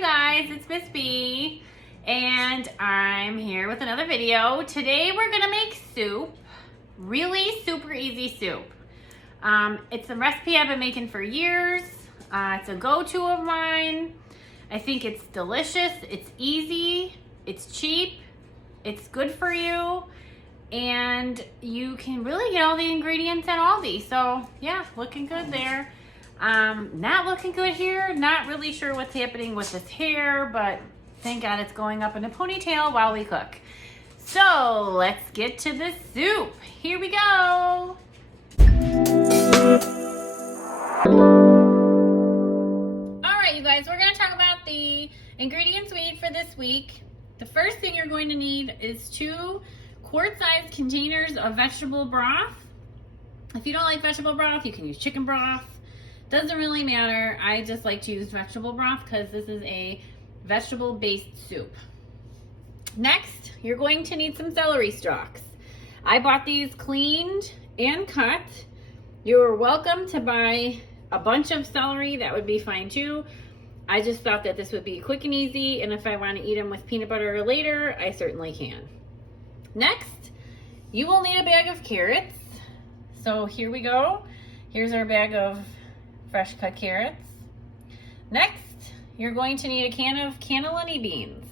you guys, it's Miss B and I'm here with another video. Today we're gonna make soup, really super easy soup. It's a recipe I've been making for years. It's a go-to of mine. I think it's delicious, it's easy, it's cheap, it's good for you, and you can really get all the ingredients at Aldi. So yeah, looking good there. Not looking good here. Not really sure what's happening with this hair, but thank God it's going up in a ponytail while we cook. So let's get to the soup. Here we go. All right, you guys, we're gonna talk about the ingredients we need for this week. The first thing you're going to need is 2 quart-sized containers of vegetable broth. If you don't like vegetable broth, you can use chicken broth. Doesn't really matter. I just like to use vegetable broth because this is a vegetable-based soup. Next, you're going to need some celery stalks. I bought these cleaned and cut. You're welcome to buy a bunch of celery. That would be fine too. I just thought that this would be quick and easy, and if I want to eat them with peanut butter later, I certainly can. Next, you will need a bag of carrots. So here we go. Here's our bag of fresh cut carrots. Next, you're going to need a can of cannellini beans.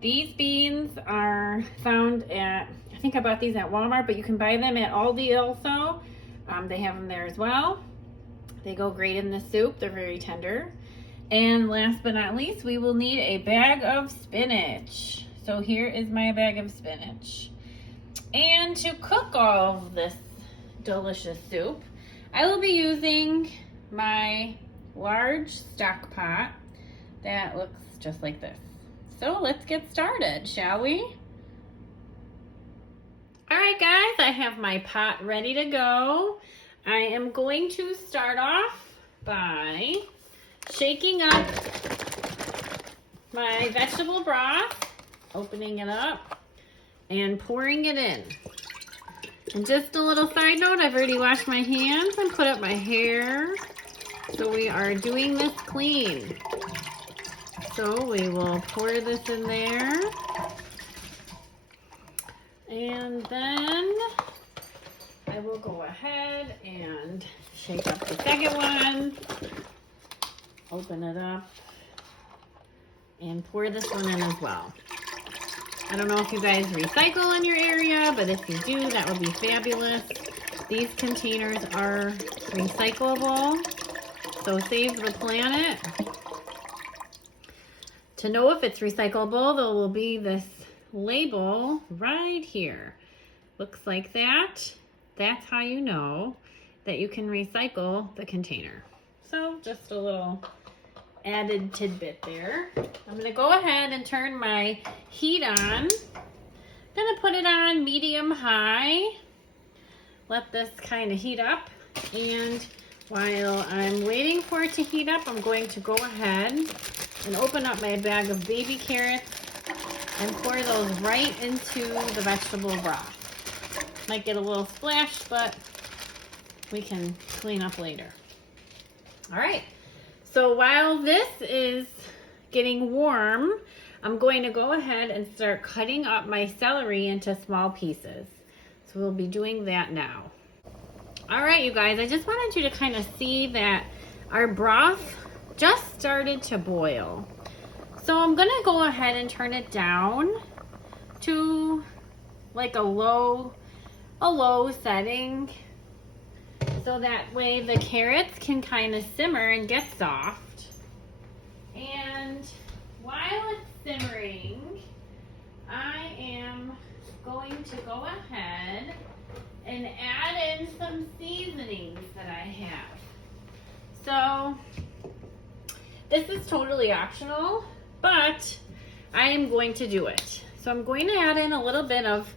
These beans are found at, I think I bought these at Walmart, but you can buy them at Aldi also. They have them there as well. They go great in the soup. They're very tender. And last but not least, we will need a bag of spinach. So here is my bag of spinach. And to cook all of this delicious soup, I will be using my large stock pot that looks just like this. So let's get started, shall we? All right, guys, I have my pot ready to go. I am going to start off by shaking up my vegetable broth, opening it up, and pouring it in. And just a little side note, I've already washed my hands and put up my hair. So we are doing this clean. So we will pour this in there. And then I will go ahead and shake up the second one. Open it up and pour this one in as well. I don't know if you guys recycle in your area, but if you do, that would be fabulous. These containers are recyclable, so save the planet. To know if it's recyclable, there will be this label right here. Looks like that. That's how you know that you can recycle the container. So just a little added tidbit there. I'm gonna go ahead and turn my heat on. I'm gonna put it on medium high. Let this kind of heat up, and while I'm waiting for it to heat up, I'm going to go ahead and open up my bag of baby carrots and pour those right into the vegetable broth. Might get a little splash, but we can clean up later. All right. So while this is getting warm, I'm going to go ahead and start cutting up my celery into small pieces. So we'll be doing that now. All right, you guys, I just wanted you to kind of see that our broth just started to boil. So I'm gonna go ahead and turn it down to like a low setting, so that way the carrots can kind of simmer and get soft. And while it's simmering, I am going to go ahead and add in some seasonings that I have. So this is totally optional, but I am going to do it. So I'm going to add in a little bit of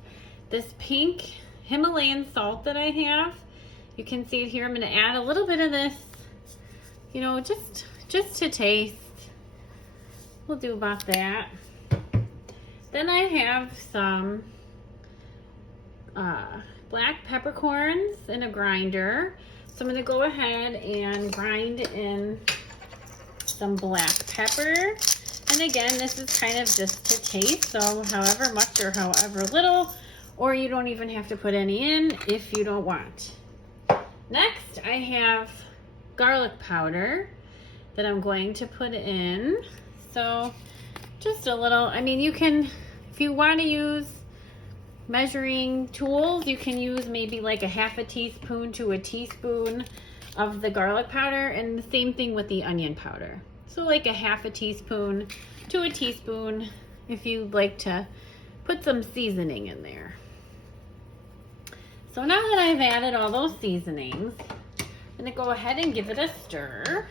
this pink Himalayan salt that I have. You can see it here. I'm going to add a little bit of this, you know, just to taste. We'll do about that. Then I have some black peppercorns in a grinder. So I'm going to go ahead and grind in some black pepper. And again, this is kind of just to taste, so however much or however little, or you don't even have to put any in if you don't want. Next, I have garlic powder that I'm going to put in. So just a little, I mean, you can, if you want to use measuring tools, you can use maybe like a half a teaspoon to a teaspoon of the garlic powder, and the same thing with the onion powder. So like a half a teaspoon to a teaspoon if you'd like to put some seasoning in there. So now that I've added all those seasonings, I'm gonna go ahead and give it a stir.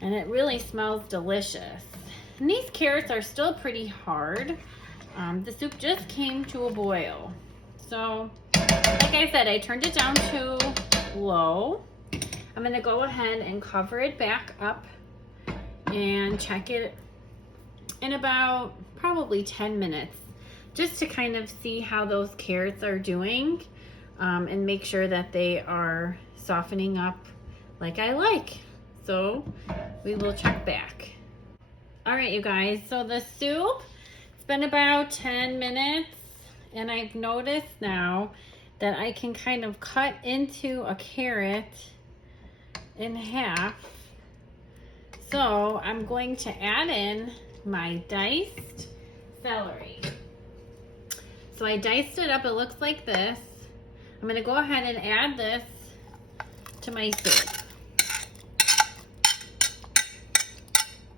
And it really smells delicious. And these carrots are still pretty hard. The soup just came to a boil. So, like I said, I turned it down to low. I'm gonna go ahead and cover it back up and check it in about probably 10 minutes, just to kind of see how those carrots are doing, and make sure that they are softening up like I like. So we will check back. All right, you guys, so the soup, it's been about 10 minutes, and I've noticed now that I can kind of cut into a carrot in half. So I'm going to add in my diced celery. So I diced it up, it looks like this. I'm gonna go ahead and add this to my soup.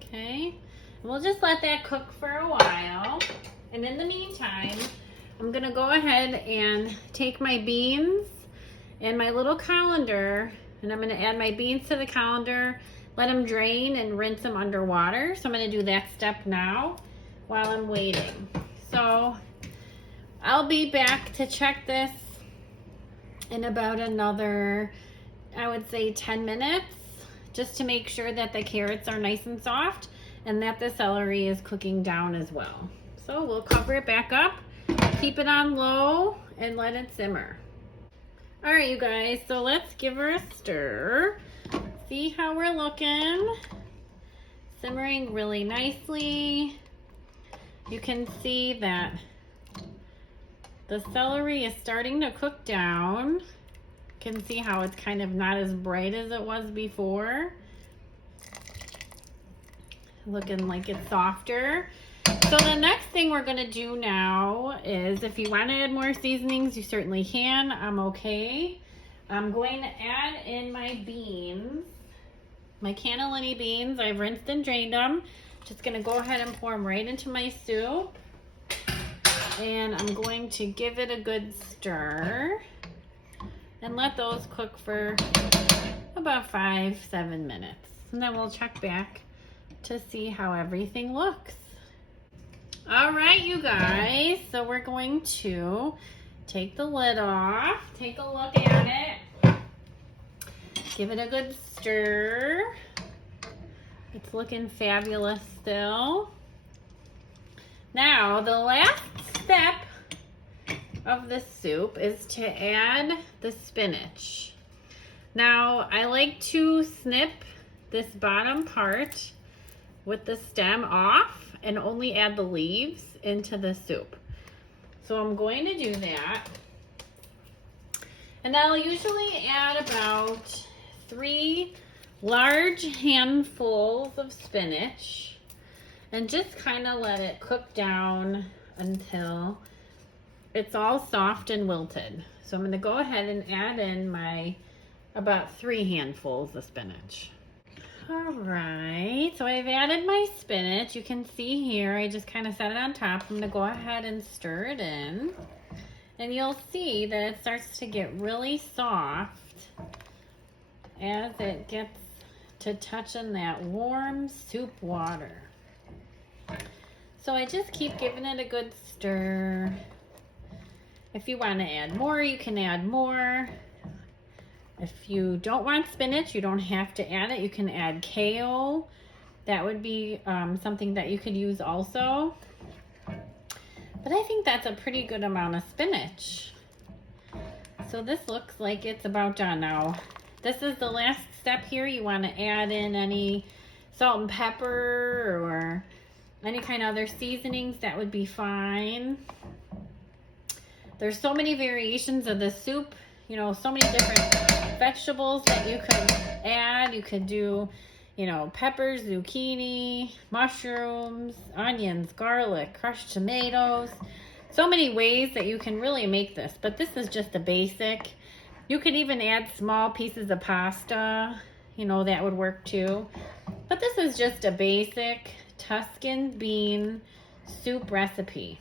Okay, and we'll just let that cook for a while. And in the meantime, I'm gonna go ahead and take my beans and my little colander, and I'm gonna add my beans to the colander, let them drain and rinse them underwater. So I'm gonna do that step now while I'm waiting. So I'll be back to check this in about another, I would say 10 minutes, just to make sure that the carrots are nice and soft and that the celery is cooking down as well. So we'll cover it back up, keep it on low, and let it simmer. All right, you guys, so let's give her a stir. See how we're looking. Simmering really nicely. You can see that the celery is starting to cook down. You can see how it's kind of not as bright as it was before. Looking like it's softer. So the next thing we're gonna do now is, if you want to add more seasonings, you certainly can. I'm okay. I'm going to add in my beans, my cannellini beans. I've rinsed and drained them. Just gonna go ahead and pour them right into my soup. And I'm going to give it a good stir and let those cook for about 5-7 minutes. And then we'll check back to see how everything looks. All right, you guys, so we're going to take the lid off, take a look at it, give it a good stir. It's looking fabulous still. Now, the last step of the soup is to add the spinach. Now, I like to snip this bottom part with the stem off and only add the leaves into the soup. So I'm going to do that. And I'll usually add about 3 large handfuls of spinach and just kind of let it cook down until it's all soft and wilted. So I'm going to go ahead and add in my about 3 handfuls of spinach. All right, so I've added my spinach. You can see here, I just kind of set it on top. I'm gonna go ahead and stir it in. And you'll see that it starts to get really soft as it gets to touching that warm soup water. So I just keep giving it a good stir. If you want to add more, you can add more. If you don't want spinach, you don't have to add it. You can add kale. That would be something that you could use also. But I think that's a pretty good amount of spinach. So this looks like it's about done now. This is the last step here. You want to add in any salt and pepper or any kind of other seasonings, that would be fine. There's so many variations of the soup, you know, so many different vegetables that you could add. You could do, you know, peppers, zucchini, mushrooms, onions, garlic, crushed tomatoes. So many ways that you can really make this, but this is just a basic. You could even add small pieces of pasta, you know, that would work too. But this is just a basic Tuscan bean soup recipe.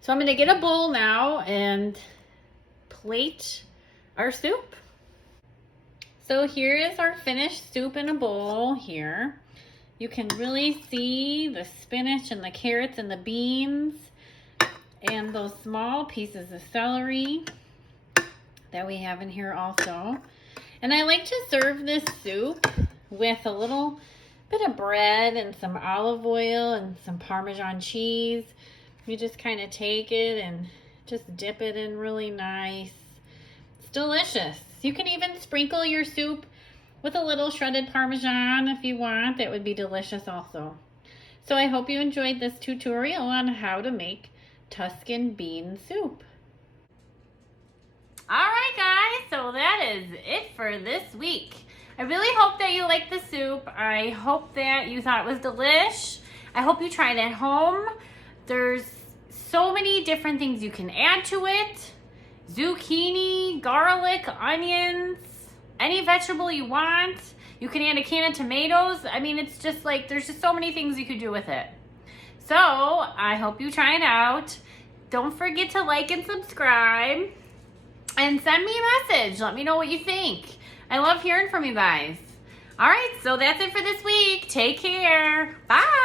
So I'm going to get a bowl now and plate our soup. So here is our finished soup in a bowl here. You can really see the spinach and the carrots and the beans and those small pieces of celery that we have in here also. And I like to serve this soup with a little bit of bread and some olive oil and some Parmesan cheese. You just kind of take it and just dip it in really nice. It's delicious. You can even sprinkle your soup with a little shredded Parmesan if you want. That would be delicious also. So I hope you enjoyed this tutorial on how to make Tuscan bean soup. Alright guys, so that is it for this week. I really hope that you liked the soup. I hope that you thought it was delish. I hope you tried it at home. There's so many different things you can add to it. Zucchini, garlic, onions, any vegetable you want. You can add a can of tomatoes. I mean, it's just like, there's just so many things you could do with it. So, I hope you try it out. Don't forget to like and subscribe. And send me a message. Let me know what you think. I love hearing from you guys. All right, so that's it for this week. Take care. Bye.